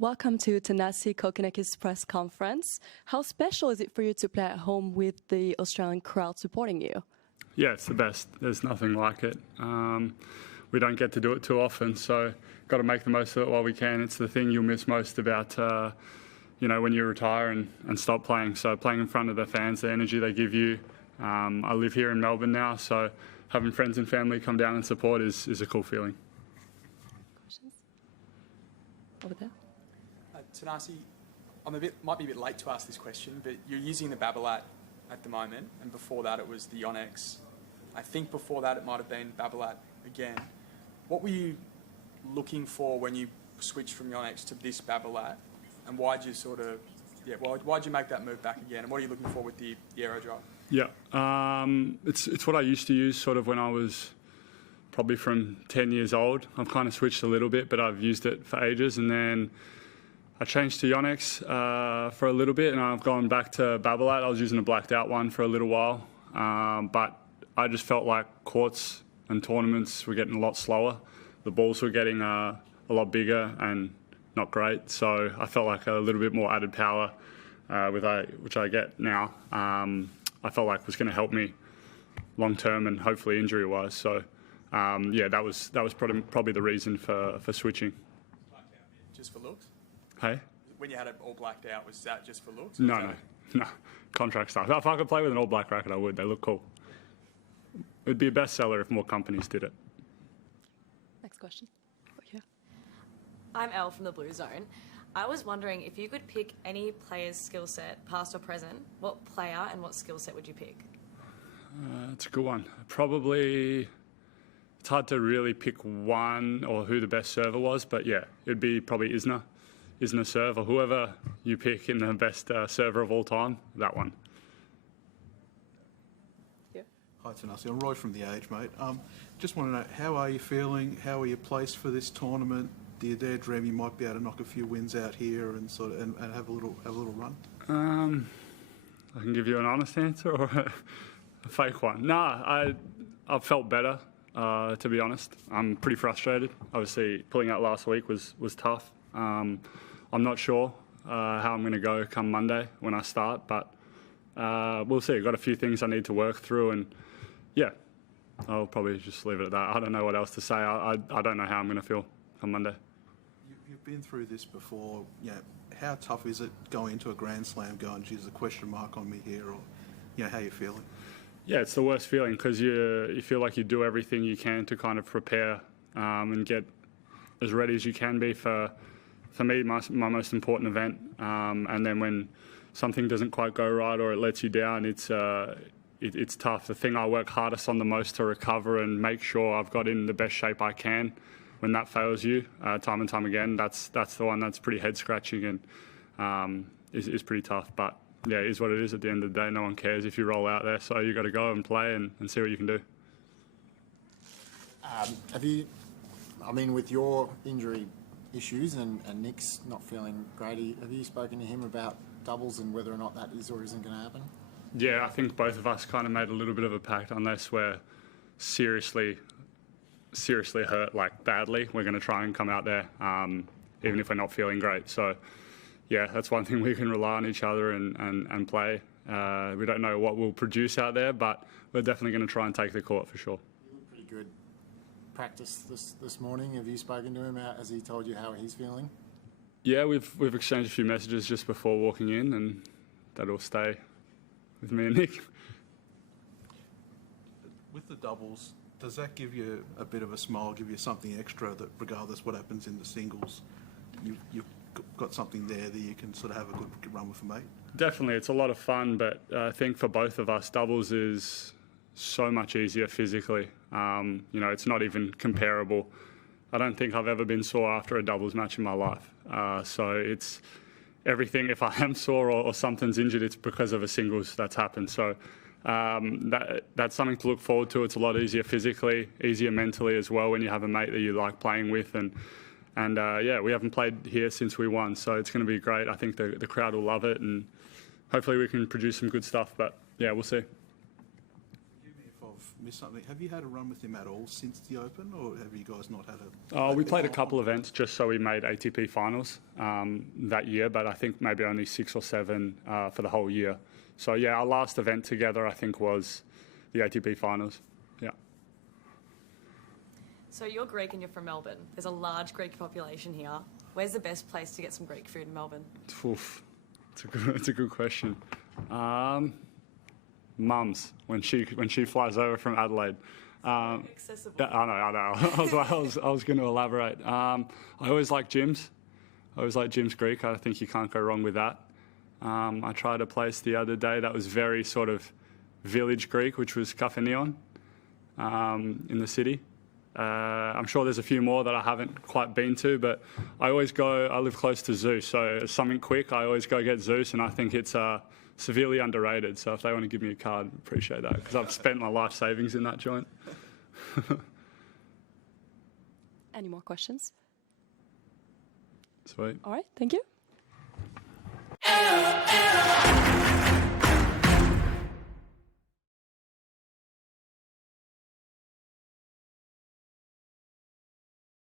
Welcome to Thanasi Kokkinakis press conference. How special is it for you to play at home with the Australian crowd supporting you? Yeah, it's the best. There's nothing like it. We don't get to do it too often, so got to make the most of it while we can. It's the thing you'll miss most about, when you retire and stop playing. So playing in front of the fans, the energy they give you. I live here in Melbourne now, so having friends and family come down and support is a cool feeling. Questions? Over there. Thanasi, might be a bit late to ask this question, but you're using the Babolat at the moment, and before that it was the Yonex. I think before that it might have been Babolat again. What were you looking for when you switched from Yonex to this Babolat, and why'd you make that move back again, and what are you looking for with the aero drive? Yeah, it's what I used to use sort of when I was probably from 10 years old. I've kind of switched a little bit, but I've used it for ages, and then I changed to Yonex for a little bit, and I've gone back to Babolat. I was using a blacked out one for a little while, but I just felt like courts and tournaments were getting a lot slower. The balls were getting a lot bigger and not great, so I felt like a little bit more added power, which I get now. I felt like was going to help me long term and hopefully injury-wise. So that was probably the reason for switching. Just for looks? Hey? When you had it all blacked out, was that just for looks? No. Contract stuff. If I could play with an all-black racket, I would. They look cool. It'd be a bestseller if more companies did it. Next question. Yeah. I'm Elle from the Blue Zone. I was wondering if you could pick any player's skill set, past or present, what player and what skill set would you pick? It's a good one. Probably, it's hard to really pick one or who the best server was, but yeah, it'd be probably Isner serve, or whoever you pick in the best server of all time, that one. Yeah. Hi Thanasi, I'm Roy from The Age, mate. Just want to know, how are you feeling? How are you placed for this tournament? Do you dare dream you might be able to knock a few wins out here and and have a little run? I can give you an honest answer or a fake one. Nah, I've felt better, to be honest. I'm pretty frustrated. Obviously, pulling out last week was tough. I'm not sure how I'm going to go come Monday when I start, but we'll see. I've got a few things I need to work through, and yeah, I'll probably just leave it at that. I don't know what else to say. I don't know how I'm going to feel come Monday. You've been through this before. How tough is it going into a Grand Slam going, geez, there's a question mark on me here, or how you feeling? Yeah, it's the worst feeling because you feel like you do everything you can to kind of prepare and get as ready as you can be for me, my most important event. And then when something doesn't quite go right or it lets you down, it's tough. The thing I work hardest on the most to recover and make sure I've got in the best shape I can, when that fails you time and time again, that's the one that's pretty head-scratching and is pretty tough. But yeah, it is what it is at the end of the day. No one cares if you roll out there, so you got to go and play and see what you can do. With your injury issues and Nick's not feeling great, have you spoken to him about doubles and whether or not that is or isn't going to happen? Yeah, I think both of us kind of made a little bit of a pact. Unless we're seriously hurt, like badly, we're going to try and come out there, even if we're not feeling great. So yeah, that's one thing, we can rely on each other and play. We don't know what we'll produce out there, but we're definitely going to try and take the court for sure. You look pretty good. Practice this morning. Have you spoken to him? Has he told you how he's feeling? Yeah, we've exchanged a few messages just before walking in, and that'll stay with me and Nick. With the doubles, does that give you a bit of a smile, give you something extra that regardless what happens in the singles, you've got something there that you can sort of have a good run with a mate? Definitely, it's a lot of fun, but I think for both of us, doubles is so much easier physically. It's not even comparable. I don't think I've ever been sore after a doubles match in my life. So it's everything. If I am sore or something's injured, it's because of a singles that's happened. So that's something to look forward to. It's a lot easier physically, easier mentally as well when you have a mate that you like playing with. And we haven't played here since we won, so it's going to be great. I think the crowd will love it, and hopefully we can produce some good stuff. But yeah, we'll see. Forgive me if I've missed something. Have you had a run with him at all since the Open, or have you guys not had a... We played a couple events just so we made ATP finals that year, but I think maybe only 6 or 7 for the whole year. So yeah, our last event together I think was the ATP finals. Yeah. So you're Greek and you're from Melbourne. There's a large Greek population here. Where's the best place to get some Greek food in Melbourne? Oof, it's a good question. Mum's when she flies over from Adelaide. Accessible. Yeah, I know. I was going to elaborate. I always like Jim's. I always like Jim's Greek. I think you can't go wrong with that. I tried a place the other day that was very sort of village Greek, which was Cafe Neon in the city. I'm sure there's a few more that I haven't quite been to, but I live close to Zeus, so something quick, I always go get Zeus, and I think it's severely underrated. So if they want to give me a card, I'd appreciate that, because I've spent my life savings in that joint. Any more questions? Sweet. All right, thank you.